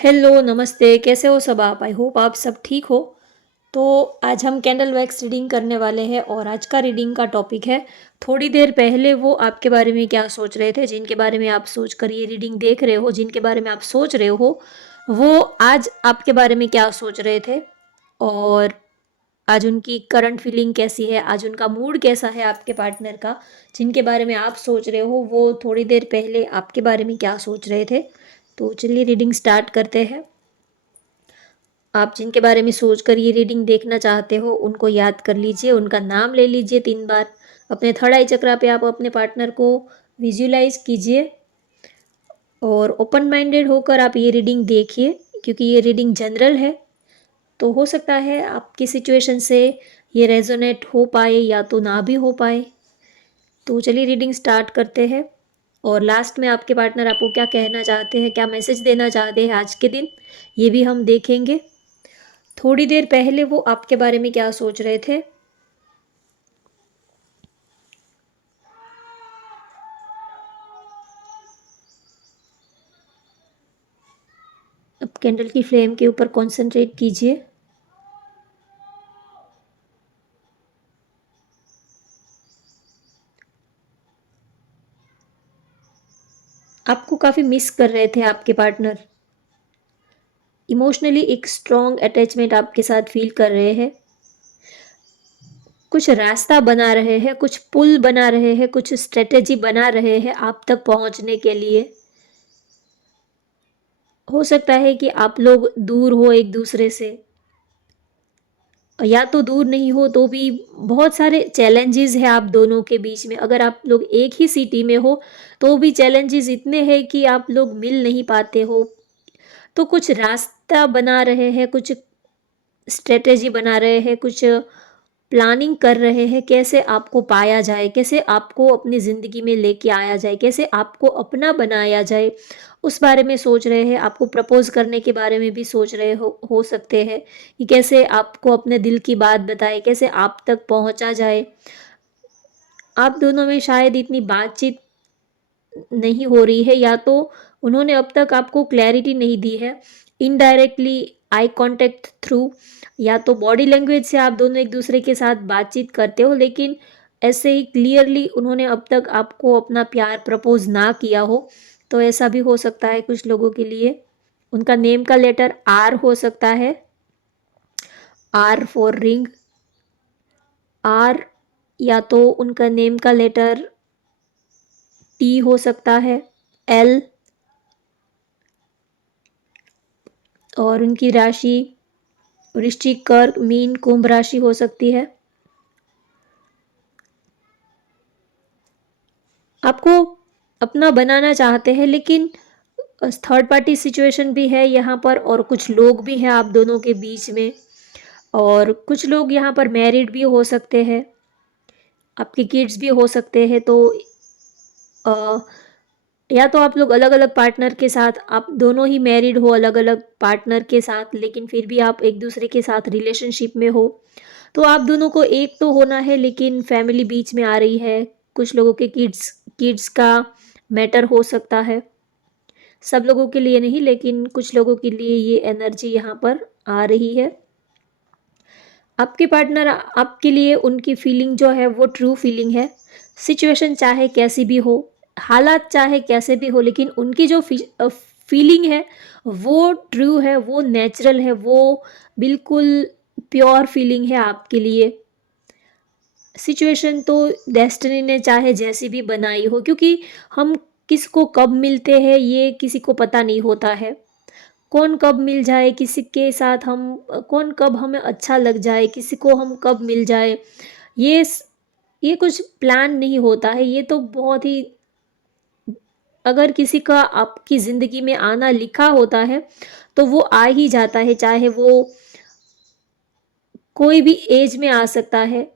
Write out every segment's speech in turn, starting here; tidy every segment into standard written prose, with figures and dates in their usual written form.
Hello, नमस्ते, कैसे हो सब आप? आई होप आप सब ठीक हो। तो आज हम कैंडल वैक्स रीडिंग करने वाले हैं और आज का रीडिंग का टॉपिक है, थोड़ी देर पहले वो आपके बारे में क्या सोच रहे थे, जिनके बारे में आप सोच कर ये रीडिंग देख रहे हो, जिनके बारे में आप सोच रहे हो, वो आज आपके बारे में क्या सोच रहे थे और आज उनकी करंट फीलिंग कैसी है, आज उनका मूड कैसा है आपके पार्टनर का, जिनके बारे में आप सोच रहे हो, वो थोड़ी देर पहले आपके बारे में क्या सोच रहे थे। तो चलिए रीडिंग स्टार्ट करते हैं। आप जिनके बारे में सोचकर ये रीडिंग देखना चाहते हो उनको याद कर लीजिए, उनका नाम ले लीजिए 3 बार। अपने थर्ड आई चक्रा पे आप अपने पार्टनर को विजुलाइज कीजिए और ओपन माइंडेड होकर आप ये रीडिंग देखिए, क्योंकि ये रीडिंग जनरल है। तो हो सकता है आपकी सिचुएशन से ये रेजोनेट हो पाए या तो ना भी हो पाए। तो चलिए रीडिंग स्टार्ट करते हैं और लास्ट में आपके पार्टनर आपको क्या कहना चाहते हैं, क्या मैसेज देना चाहते हैं आज के दिन, ये भी हम देखेंगे। थोड़ी देर पहले वो आपके बारे में क्या सोच रहे थे। अब कैंडल की फ्लेम के ऊपर कंसंट्रेट कीजिए। आपको काफ़ी मिस कर रहे थे आपके पार्टनर। इमोशनली एक स्ट्रॉन्ग अटैचमेंट आपके साथ फील कर रहे हैं। कुछ रास्ता बना रहे हैं, कुछ पुल बना रहे हैं, कुछ स्ट्रेटेजी बना रहे हैं आप तक पहुंचने के लिए। हो सकता है कि आप लोग दूर हो एक दूसरे से, या तो दूर नहीं हो तो भी बहुत सारे चैलेंजेस हैं आप दोनों के बीच में। अगर आप लोग एक ही सिटी में हो तो भी चैलेंजेस इतने हैं कि आप लोग मिल नहीं पाते हो। तो कुछ रास्ता बना रहे हैं, कुछ स्ट्रेटेजी बना रहे हैं, कुछ प्लानिंग कर रहे हैं, कैसे आपको पाया जाए, कैसे आपको अपनी ज़िंदगी में लेके आया जाए, कैसे आपको अपना बनाया जाए, उस बारे में सोच रहे हैं। आपको प्रपोज करने के बारे में भी सोच रहे हो सकते हैं कि कैसे आपको अपने दिल की बात बताए, कैसे आप तक पहुंचा जाए। आप दोनों में शायद इतनी बातचीत नहीं हो रही है, या तो उन्होंने अब तक आपको क्लैरिटी नहीं दी है। इनडायरेक्टली आई कांटेक्ट थ्रू, या तो बॉडी लैंग्वेज से आप दोनों एक दूसरे के साथ बातचीत करते हो, लेकिन ऐसे ही क्लियरली उन्होंने अब तक आपको अपना प्यार प्रपोज ना किया हो। तो ऐसा भी हो सकता है कुछ लोगों के लिए। उनका नेम का लेटर आर हो सकता है, आर फॉर रिंग, आर, या तो उनका नेम का लेटर टी हो सकता है, एल, और उनकी राशि वृश्चिक, कर्क, मीन, कुंभ राशि हो सकती है। आपको अपना बनाना चाहते हैं, लेकिन थर्ड पार्टी सिचुएशन भी है यहाँ पर और कुछ लोग भी हैं आप दोनों के बीच में, और कुछ लोग यहाँ पर मैरिड भी हो सकते हैं, आपके किड्स भी हो सकते हैं। तो अ, या तो आप लोग अलग अलग पार्टनर के साथ, आप दोनों ही मैरिड हो अलग अलग पार्टनर के साथ, लेकिन फिर भी आप एक दूसरे के साथ रिलेशनशिप में हो। तो आप दोनों को एक तो होना है, लेकिन फैमिली बीच में आ रही है। कुछ लोगों के किड्स किड्स का मैटर हो सकता है, सब लोगों के लिए नहीं, लेकिन कुछ लोगों के लिए ये एनर्जी यहाँ पर आ रही है। आपके पार्टनर आपके लिए, उनकी फीलिंग जो है वो ट्रू फीलिंग है। सिचुएशन चाहे कैसी भी हो, हालात चाहे कैसे भी हो, लेकिन उनकी जो फीलिंग है वो ट्रू है, वो नेचुरल है, वो बिल्कुल प्योर फीलिंग है आपके लिए। सिचुएशन तो डेस्टिनी ने चाहे जैसी भी बनाई हो, क्योंकि हम किसको कब मिलते हैं ये किसी को पता नहीं होता है। कौन कब मिल जाए किसी के साथ, हम कौन कब हमें अच्छा लग जाए, किसी को हम कब मिल जाए, ये ये कुछ प्लान नहीं होता है। ये तो बहुत ही, अगर किसी का आपकी ज़िंदगी में आना लिखा होता है तो वो आ ही जाता है, चाहे वो कोई भी एज में आ सकता है।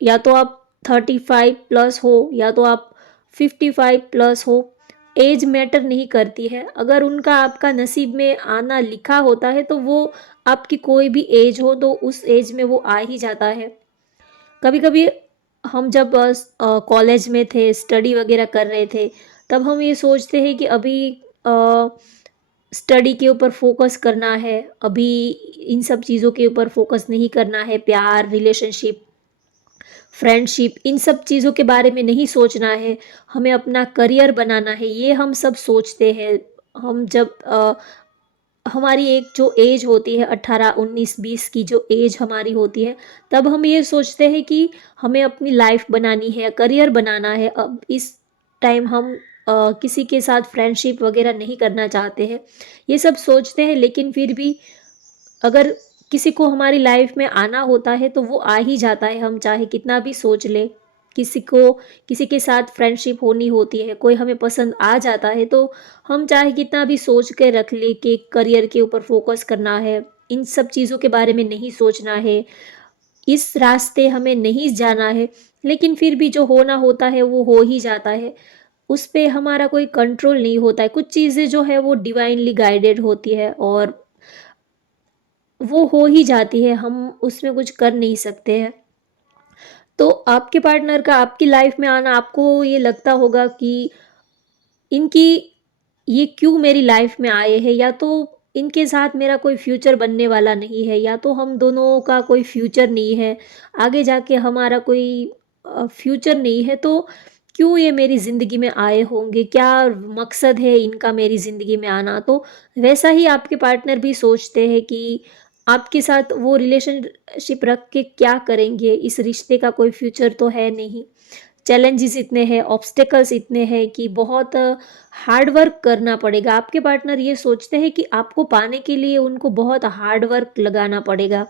या तो आप 35+ हो, या तो आप 55+ हो, एज मैटर नहीं करती है। अगर उनका आपका नसीब में आना लिखा होता है तो वो आपकी कोई भी एज हो तो उस एज में वो आ ही जाता है। कभी कभी हम जब कॉलेज में थे, स्टडी वगैरह कर रहे थे, तब हम ये सोचते हैं कि अभी स्टडी के ऊपर फोकस करना है, अभी इन सब चीज़ों के ऊपर फोकस नहीं करना है, प्यार, रिलेशनशिप, फ्रेंडशिप, इन सब चीज़ों के बारे में नहीं सोचना है, हमें अपना करियर बनाना है, ये हम सब सोचते हैं। हम जब हमारी एक जो एज होती है 18, 19, 20 की जो एज हमारी होती है, तब हम ये सोचते हैं कि हमें अपनी लाइफ बनानी है, करियर बनाना है। अब इस टाइम हम किसी के साथ फ्रेंडशिप वगैरह नहीं करना चाहते हैं, ये सब सोचते हैं, लेकिन फिर भी अगर किसी को हमारी लाइफ में आना होता है तो वो आ ही जाता है, हम चाहे कितना भी सोच लें। किसी को किसी के साथ फ्रेंडशिप होनी होती है, कोई हमें पसंद आ जाता है तो हम चाहे कितना भी सोच के रख ले कि करियर के ऊपर फोकस करना है, इन सब चीज़ों के बारे में नहीं सोचना है, इस रास्ते हमें नहीं जाना है, लेकिन फिर भी जो होना होता है वो हो ही जाता है। उस पे हमारा कोई कंट्रोल नहीं होता है। कुछ चीज़ें जो है वो डिवाइनली गाइडेड होती है और वो हो ही जाती है, हम उसमें कुछ कर नहीं सकते हैं। तो आपके पार्टनर का आपकी लाइफ में आना, आपको ये लगता होगा कि इनकी ये क्यों मेरी लाइफ में आए हैं, या तो इनके साथ मेरा कोई फ्यूचर बनने वाला नहीं है, या तो हम दोनों का कोई फ्यूचर नहीं है, आगे जाके हमारा कोई फ्यूचर नहीं है, तो क्यों ये मेरी ज़िंदगी में आए होंगे, क्या मकसद है इनका मेरी ज़िंदगी में आना। तो वैसा ही आपके पार्टनर भी सोचते हैं कि आपके साथ वो रिलेशनशिप रख के क्या करेंगे, इस रिश्ते का कोई फ्यूचर तो है नहीं, चैलेंजेस इतने हैं, ऑब्स्टेकल्स इतने हैं कि बहुत हार्ड वर्क करना पड़ेगा। आपके पार्टनर ये सोचते हैं कि आपको पाने के लिए उनको बहुत हार्ड वर्क लगाना पड़ेगा,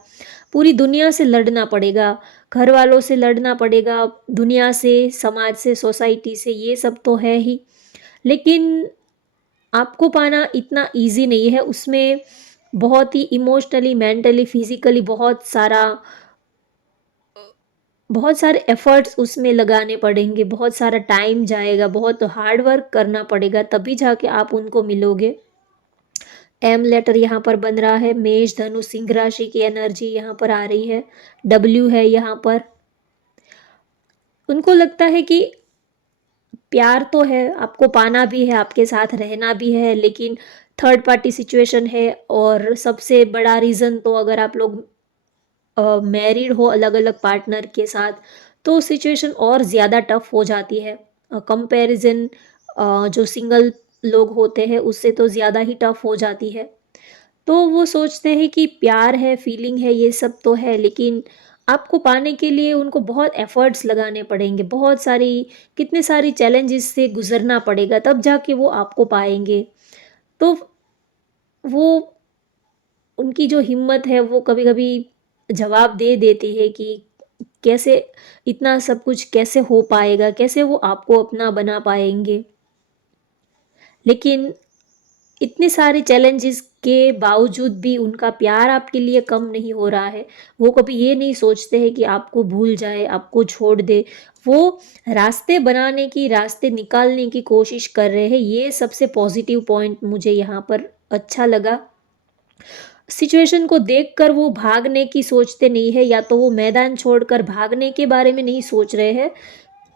पूरी दुनिया से लड़ना पड़ेगा, घर वालों से लड़ना पड़ेगा, दुनिया से, समाज से, सोसाइटी से, ये सब तो है ही। लेकिन आपको पाना इतना ईज़ी नहीं है, उसमें बहुत ही इमोशनली, मेंटली, फिज़िकली बहुत सारे एफ़र्ट्स उसमें लगाने पड़ेंगे, बहुत सारा टाइम जाएगा, बहुत हार्ड वर्क करना पड़ेगा, तभी जाके आप उनको मिलोगे। एम लेटर यहाँ पर बन रहा है, मेष, धनु, सिंह राशि की एनर्जी यहाँ पर आ रही है, डब्ल्यू है यहाँ पर। उनको लगता है कि प्यार तो है, आपको पाना भी है, आपके साथ रहना भी है, लेकिन थर्ड पार्टी सिचुएशन है, और सबसे बड़ा रीज़न तो अगर आप लोग मैरिड हो अलग-अलग पार्टनर के साथ, तो सिचुएशन और ज़्यादा टफ हो जाती है। कंपैरिज़न जो सिंगल लोग होते हैं उससे तो ज़्यादा ही टफ हो जाती है। तो वो सोचते हैं कि प्यार है, फीलिंग है, ये सब तो है, लेकिन आपको पाने के लिए उनको बहुत एफ़र्ट्स लगाने पड़ेंगे, बहुत सारी कितने सारी चैलेंजेस से गुज़रना पड़ेगा, तब जाके वो आपको पाएँगे। तो वो उनकी जो हिम्मत है वो कभी-कभी जवाब दे देती है कि कैसे इतना सब कुछ कैसे हो पाएगा, कैसे वो आपको अपना बना पाएँगे। लेकिन इतने सारे चैलेंजेस के बावजूद भी उनका प्यार आपके लिए कम नहीं हो रहा है। वो कभी ये नहीं सोचते हैं कि आपको भूल जाए, आपको छोड़ दे। वो रास्ते बनाने की, रास्ते निकालने की कोशिश कर रहे हैं। ये सबसे पॉज़िटिव पॉइंट मुझे यहाँ पर अच्छा लगा। सिचुएशन को देखकर वो भागने की सोचते नहीं है, या तो वो मैदान छोड़कर भागने के बारे में नहीं सोच रहे हैं,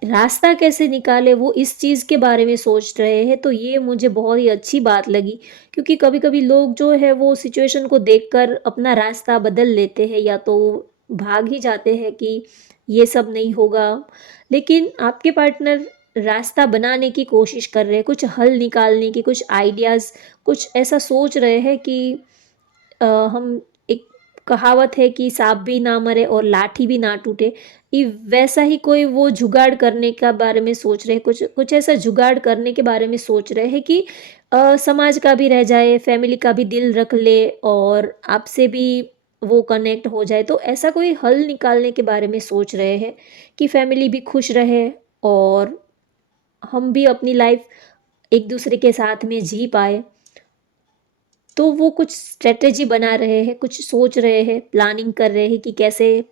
रास्ता कैसे निकाले वो इस चीज़ के बारे में सोच रहे हैं। तो ये मुझे बहुत ही अच्छी बात लगी, क्योंकि कभी-कभी लोग जो है वो सिचुएशन को देखकर अपना रास्ता बदल लेते हैं, या तो भाग ही जाते हैं कि ये सब नहीं होगा। लेकिन आपके पार्टनर रास्ता बनाने की कोशिश कर रहे हैं, कुछ हल निकालने की, कुछ आइडियाज़, कुछ ऐसा सोच रहे हैं कि हम एक कहावत है कि सांप भी ना मरे और लाठी भी ना टूटे, ये वैसा ही कोई वो जुगाड़ करने का बारे में सोच रहे हैं, कुछ कुछ ऐसा जुगाड़ करने के बारे में सोच रहे हैं कि समाज का भी रह जाए, फैमिली का भी दिल रख ले, और आपसे भी वो कनेक्ट हो जाए। तो ऐसा कोई हल निकालने के बारे में सोच रहे हैं कि फैमिली भी खुश रहे, और हम भी अपनी लाइफ एक दूसरे के साथ में जी पाए। तो वो कुछ स्ट्रैटेजी बना रहे हैं, कुछ सोच रहे हैं, प्लानिंग कर रहे हैं कि कैसे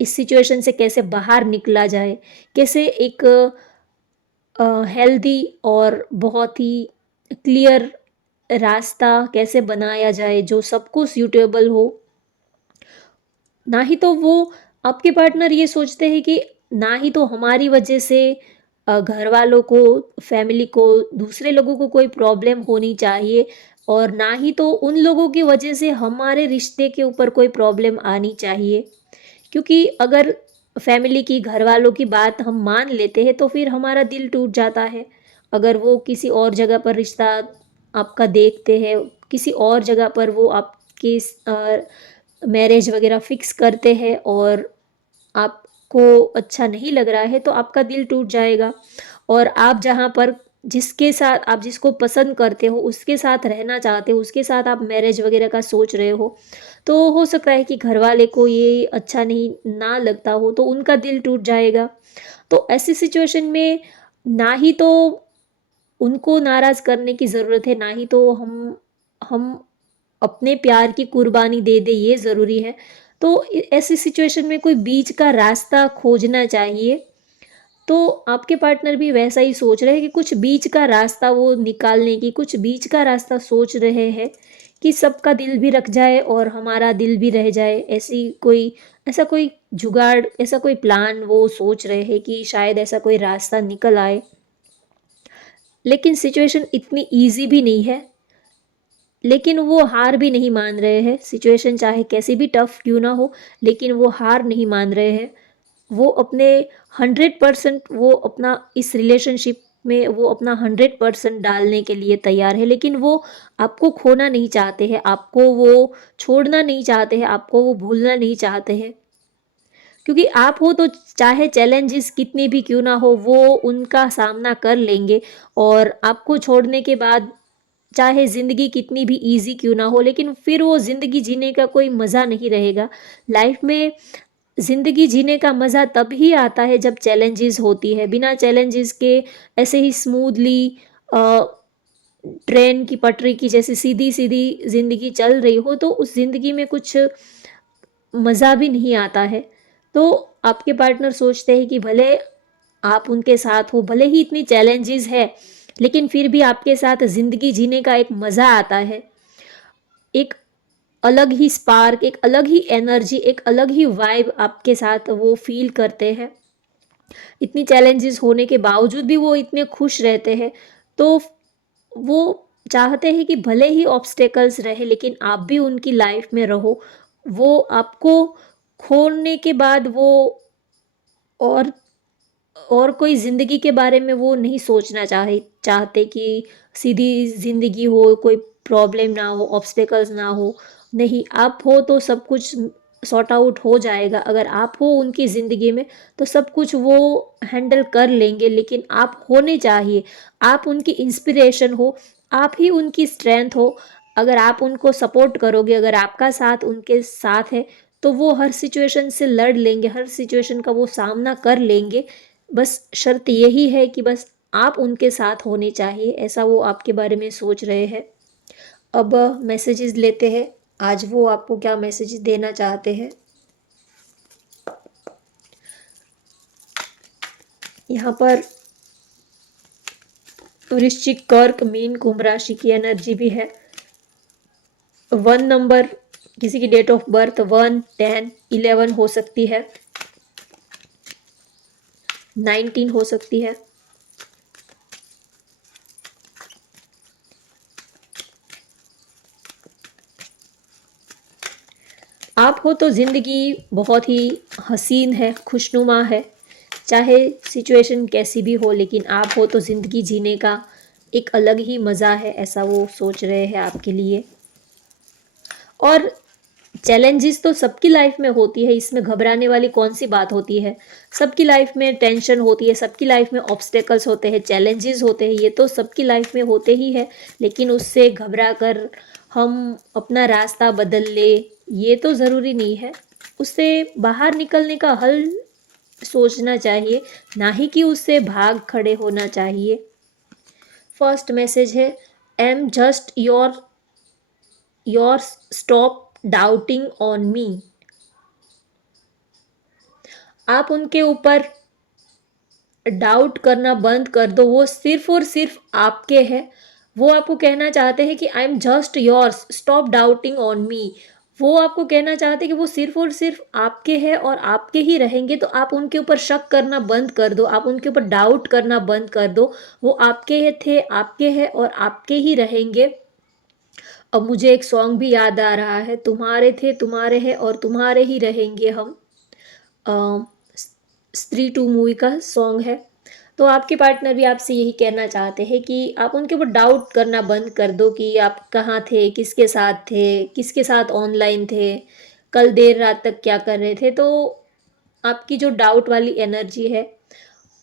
इस सिचुएशन से कैसे बाहर निकला जाए, कैसे एक हेल्दी और बहुत ही क्लियर रास्ता कैसे बनाया जाए जो सबको सूटेबल हो। ना ही तो वो आपके पार्टनर ये सोचते हैं कि ना ही तो हमारी वजह से घर वालों को, फैमिली को, दूसरे लोगों को कोई प्रॉब्लम होनी चाहिए, और ना ही तो उन लोगों की वजह से हमारे रिश्ते के ऊपर कोई प्रॉब्लम आनी चाहिए। क्योंकि अगर फैमिली की, घर वालों की बात हम मान लेते हैं तो फिर हमारा दिल टूट जाता है। अगर वो किसी और जगह पर रिश्ता आपका देखते हैं, किसी और जगह पर वो आपकी मैरिज वगैरह फिक्स करते हैं और आपको अच्छा नहीं लग रहा है तो आपका दिल टूट जाएगा। और आप जहाँ पर जिसके साथ आप जिसको पसंद करते हो उसके साथ रहना चाहते हो, उसके साथ आप मैरिज वगैरह का सोच रहे हो, तो हो सकता है कि घर वाले को ये अच्छा नहीं ना लगता हो तो उनका दिल टूट जाएगा। तो ऐसी सिचुएशन में ना ही तो उनको नाराज़ करने की ज़रूरत है, ना ही तो हम अपने प्यार की कुर्बानी दे दें, ये ज़रूरी है। तो ऐसी सिचुएशन में कोई बीच का रास्ता खोजना चाहिए। तो आपके पार्टनर भी वैसा ही सोच रहे हैं कि कुछ बीच का रास्ता वो निकालने की, कुछ बीच का रास्ता सोच रहे हैं कि सबका दिल भी रख जाए और हमारा दिल भी रह जाए। ऐसा कोई जुगाड़, ऐसा कोई प्लान वो सोच रहे हैं कि शायद ऐसा कोई रास्ता निकल आए। लेकिन सिचुएशन इतनी ईज़ी भी नहीं है। लेकिन वो हार भी नहीं मान रहे हैं। सिचुएशन चाहे कैसी भी टफ क्यों ना हो, लेकिन वो हार नहीं मान रहे हैं। वो अपने 100% वो अपना इस रिलेशनशिप में वो अपना 100% डालने के लिए तैयार है। लेकिन वो आपको खोना नहीं चाहते हैं, आपको वो छोड़ना नहीं चाहते हैं, आपको वो भूलना नहीं चाहते हैं। क्योंकि आप हो तो चाहे चैलेंजेस कितनी भी क्यों ना हो वो उनका सामना कर लेंगे। और आपको छोड़ने के बाद चाहे ज़िंदगी कितनी भी ईज़ी क्यों ना हो, लेकिन फिर वो ज़िंदगी जीने का कोई मज़ा नहीं रहेगा। लाइफ में ज़िंदगी जीने का मज़ा तब ही आता है जब चैलेंजेस होती है। बिना चैलेंजेस के ऐसे ही स्मूथली अ, ट्रेन की पटरी की जैसे सीधी-सीधी ज़िंदगी चल रही हो तो उस ज़िंदगी में कुछ मज़ा भी नहीं आता है। तो आपके पार्टनर सोचते हैं कि भले आप उनके साथ हो, भले ही इतनी चैलेंजेस है, लेकिन फिर भी आपके साथ ज़िंदगी जीने का एक मज़ा आता है। एक अलग ही स्पार्क, एक अलग ही एनर्जी, एक अलग ही वाइब आपके साथ वो फ़ील करते हैं। इतनी चैलेंजेस होने के बावजूद भी वो इतने खुश रहते हैं। तो वो चाहते हैं कि भले ही ऑब्स्टेकल्स रहे लेकिन आप भी उनकी लाइफ में रहो। वो आपको खोने के बाद वो और और कोई ज़िंदगी के बारे में वो नहीं सोचना चाहते कि सीधी ज़िंदगी हो, कोई प्रॉब्लम ना हो, ऑब्स्टेकल्स ना हो। नहीं, आप हो तो सब कुछ सॉर्ट आउट हो जाएगा। अगर आप हो उनकी ज़िंदगी में तो सब कुछ वो हैंडल कर लेंगे। लेकिन आप होने चाहिए, आप उनकी इंस्पिरेशन हो, आप ही उनकी स्ट्रेंथ हो। अगर आप उनको सपोर्ट करोगे, अगर आपका साथ उनके साथ है, तो वो हर सिचुएशन से लड़ लेंगे, हर सिचुएशन का वो सामना कर लेंगे। बस शर्त यही है कि बस आप उनके साथ होने चाहिए, ऐसा वो आपके बारे में सोच रहे हैं। अब मैसेजेस लेते हैं, आज वो आपको क्या मैसेज देना चाहते हैं। यहाँ पर वृश्चिक, कर्क, मीन, कुंभ राशि की एनर्जी भी है। 1 नंबर किसी की डेट ऑफ बर्थ 1, 10, 11 हो सकती है, 19 हो सकती है। आप हो तो ज़िंदगी बहुत ही हसीन है, खुशनुमा है। चाहे सिचुएशन कैसी भी हो लेकिन आप हो तो ज़िंदगी जीने का एक अलग ही मज़ा है, ऐसा वो सोच रहे हैं आपके लिए। और चैलेंजेस तो सबकी लाइफ में होती है, इसमें घबराने वाली कौन सी बात होती है। सबकी लाइफ में टेंशन होती है, सबकी लाइफ में ऑब्स्टेकल्स होते हैं, चैलेंजेस होते हैं, ये तो सबकी लाइफ में होते ही है। लेकिन उससे घबरा कर हम अपना रास्ता बदल ले, ये तो ज़रूरी नहीं है। उससे बाहर निकलने का हल सोचना चाहिए, ना ही कि उससे भाग खड़े होना चाहिए। फर्स्ट मैसेज है, am just your stop doubting on me. आप उनके ऊपर डाउट करना बंद कर दो, वो सिर्फ और सिर्फ आपके हैं। वो आपको कहना चाहते हैं कि I am just yours, stop doubting on me. वो आपको कहना चाहते हैं कि वो सिर्फ और सिर्फ आपके हैं और आपके ही रहेंगे। तो आप उनके ऊपर शक करना बंद कर दो, आप उनके ऊपर डाउट करना बंद कर दो। वो आपके थे, आपके हैं और आपके ही रहेंगे। अब मुझे एक सॉन्ग भी याद आ रहा है, तुम्हारे थे तुम्हारे हैं और तुम्हारे ही रहेंगे हम। अ, स्त्री टू मूवी का सॉन्ग है। तो आपके पार्टनर भी आपसे यही कहना चाहते हैं कि आप उनके ऊपर डाउट करना बंद कर दो कि आप कहाँ थे, किसके साथ ऑनलाइन थे, कल देर रात तक क्या कर रहे थे। तो आपकी जो डाउट वाली एनर्जी है,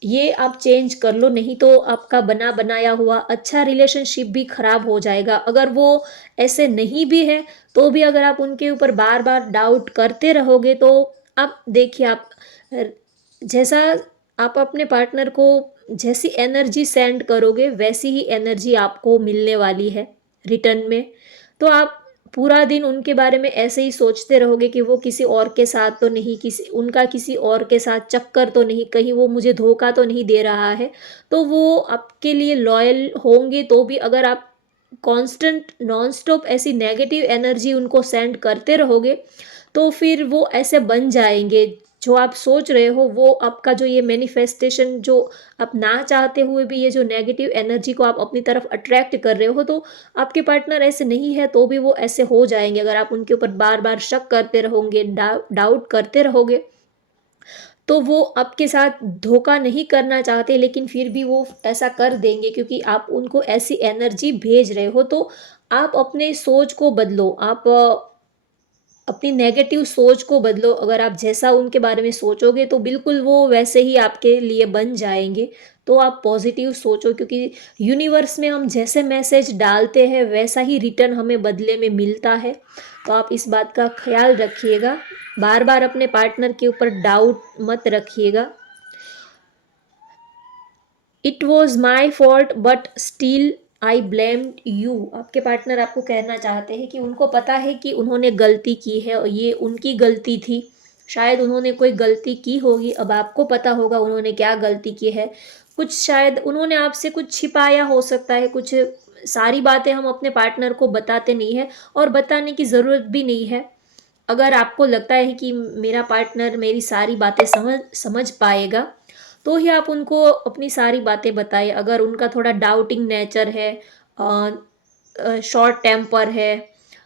ये आप चेंज कर लो, नहीं तो आपका बना बनाया हुआ अच्छा रिलेशनशिप भी खराब हो जाएगा। अगर वो ऐसे नहीं भी है, तो भी अगर आप उनके ऊपर बार बार डाउट करते रहोगे, तो आप देखिए, आप जैसा आप अपने पार्टनर को जैसी एनर्जी सेंड करोगे, वैसी ही एनर्जी आपको मिलने वाली है रिटर्न में। तो आप पूरा दिन उनके बारे में ऐसे ही सोचते रहोगे कि वो किसी और के साथ तो नहीं, किसी और के साथ चक्कर तो नहीं, कहीं वो मुझे धोखा तो नहीं दे रहा है। तो वो आपके लिए लॉयल होंगे, तो भी अगर आप कांस्टेंट नॉन स्टॉप ऐसी नेगेटिव एनर्जी उनको सेंड करते रहोगे, तो फिर वो ऐसे बन जाएँगे। जो आप सोच रहे हो, वो आपका जो ये मैनिफेस्टेशन, जो आप ना चाहते हुए भी ये जो नेगेटिव एनर्जी को आप अपनी तरफ अट्रैक्ट कर रहे हो, तो आपके पार्टनर ऐसे नहीं है, तो भी वो ऐसे हो जाएँगे। अगर आप उनके ऊपर बार-बार शक करते रहोगे, डाउट करते रहोगे, तो वो आपके साथ धोखा नहीं करना चाहते, लेकिन फिर भी वो ऐसा कर देंगे, क्योंकि आप उनको ऐसी एनर्जी भेज रहे हो। तो आप अपने सोच को बदलो, आप अपनी नेगेटिव सोच को बदलो। अगर आप जैसा उनके बारे में सोचोगे, तो बिल्कुल वो वैसे ही आपके लिए बन जाएँगे। तो आप पॉज़िटिव सोचो, क्योंकि यूनिवर्स में हम जैसे मैसेज डालते हैं, वैसा ही रिटर्न हमें बदले में मिलता है। तो आप इस बात का ख़्याल रखिएगा। बार-बार अपने पार्टनर के ऊपर डाउट मत रखिएगा। It was my fault but still I blamed you. आपके पार्टनर आपको कहना चाहते हैं कि उनको पता है कि उन्होंने गलती की है और ये उनकी गलती थी। शायद उन्होंने कोई गलती की होगी, अब आपको पता होगा उन्होंने क्या गलती की है। कुछ शायद उन्होंने आपसे कुछ छिपाया हो सकता है, कुछ सारी बातें हम अपने पार्टनर को बताते नहीं हैं, और बताने की ज़रूरत भी नहीं है। अगर आपको लगता है कि मेरा पार्टनर मेरी सारी बातें समझ समझ पाएगा, तो ही आप उनको अपनी सारी बातें बताएँ। अगर उनका थोड़ा डाउटिंग नेचर है, शॉर्ट टेम्पर है,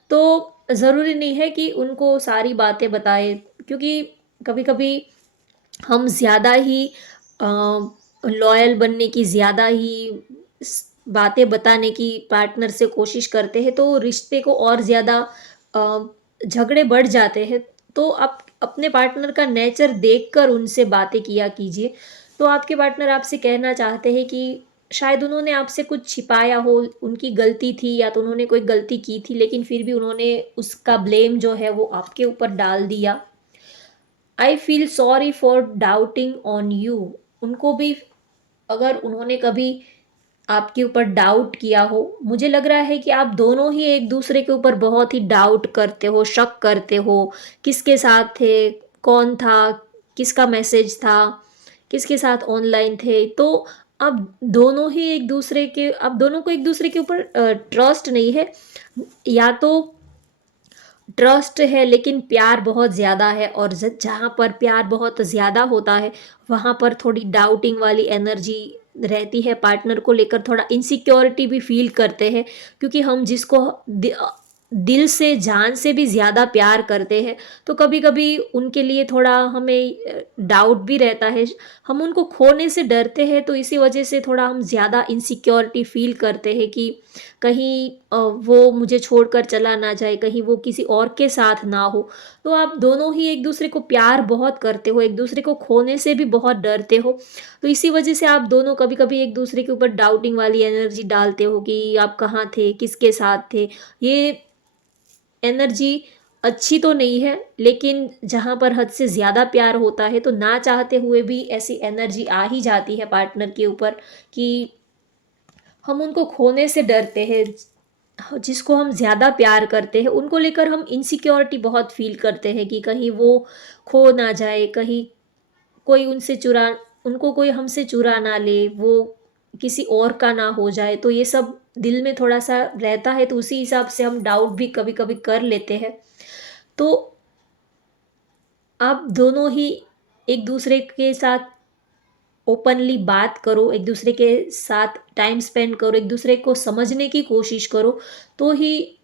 तो ज़रूरी नहीं है कि उनको सारी बातें बताएँ, क्योंकि कभी-कभी हम ज़्यादा ही लॉयल बनने की, ज़्यादा ही बातें बताने की पार्टनर से कोशिश करते हैं, तो रिश्ते को और ज़्यादा झगड़े बढ़ जाते हैं। तो आप अपने पार्टनर का नेचर देखकर उनसे बातें किया कीजिए। तो आपके पार्टनर आपसे कहना चाहते हैं कि शायद उन्होंने आपसे कुछ छिपाया हो, उनकी गलती थी, या तो उन्होंने कोई गलती की थी, लेकिन फिर भी उन्होंने उसका ब्लेम जो है वो आपके ऊपर डाल दिया। I feel sorry for doubting on you. उनको भी, अगर उन्होंने कभी आपके ऊपर डाउट किया हो, मुझे लग रहा है कि आप दोनों ही एक-दूसरे के ऊपर बहुत ही डाउट करते हो, शक करते हो, किसके साथ थे, कौन था, किसका मैसेज था, किसके साथ ऑनलाइन थे। तो आप दोनों को एक-दूसरे के ऊपर ट्रस्ट नहीं है, या तो ट्रस्ट है लेकिन प्यार बहुत ज़्यादा है, और जहाँ पर प्यार बहुत ज़्यादा होता है, वहाँ पर थोड़ी डाउटिंग वाली एनर्जी रहती है, पार्टनर को लेकर थोड़ा इनसिक्योरिटी भी फील करते हैं, क्योंकि हम जिसको दिल से, जान से भी ज़्यादा प्यार करते हैं, तो कभी-कभी उनके लिए थोड़ा हमें डाउट भी रहता है। हम उनको खोने से डरते हैं, तो इसी वजह से थोड़ा हम ज़्यादा इनसिक्योरिटी फील करते हैं कि कहीं वो मुझे छोड़कर चला ना जाए, कहीं वो किसी और के साथ ना हो। तो आप दोनों ही एक-दूसरे को प्यार बहुत करते हो, एक-दूसरे को खोने से भी बहुत डरते हो। तो इसी वजह से आप दोनों कभी-कभी एक-दूसरे के ऊपर डाउटिंग वाली एनर्जी डालते हो कि आप कहाँ थे, किसके साथ थे। ये एनर्जी अच्छी तो नहीं है, लेकिन जहाँ पर हद से ज़्यादा प्यार होता है, तो ना चाहते हुए भी ऐसी एनर्जी आ ही जाती है पार्टनर के ऊपर कि हम उनको खोने से डरते हैं। जिसको हम ज़्यादा प्यार करते हैं, उनको लेकर हम इनसिक्योरिटी बहुत फ़ील करते हैं कि कहीं वो खो ना जाए, कहीं कोई उनको कोई हमसे चुरा ना ले, वो किसी और का ना हो जाए। तो ये सब दिल में थोड़ा-सा रहता है, तो उसी हिसाब से हम डाउट भी कभी-कभी कर लेते हैं। तो आप दोनों ही एक-दूसरे के साथ ओपनली बात करो, एक-दूसरे के साथ टाइम स्पेंड करो, एक-दूसरे को समझने की कोशिश करो, तो ही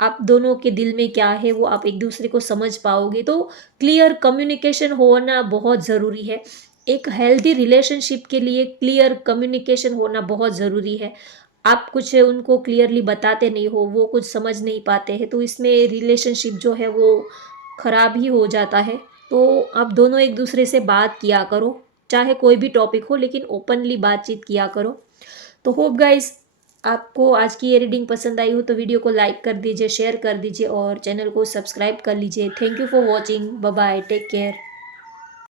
आप दोनों के दिल में क्या है वो आप एक दूसरे को समझ पाओगे। तो क्लियर कम्युनिकेशन होना बहुत ज़रूरी है। एक हेल्दी रिलेशनशिप के लिए क्लियर कम्युनिकेशन होना बहुत ज़रूरी है। आप कुछ उनको क्लियरली बताते नहीं हो, वो कुछ समझ नहीं पाते हैं, तो इसमें रिलेशनशिप जो है वो ख़राब ही हो जाता है। तो आप दोनों एक दूसरे से बात किया करो, चाहे कोई भी टॉपिक हो, लेकिन ओपनली बातचीत किया करो। तो होप गाइस आपको आज की ये रीडिंग पसंद आई हो तो वीडियो को लाइक कर दीजिए, शेयर कर दीजिए और चैनल को सब्सक्राइब कर लीजिए। Thank you for watching. Bye bye, take care.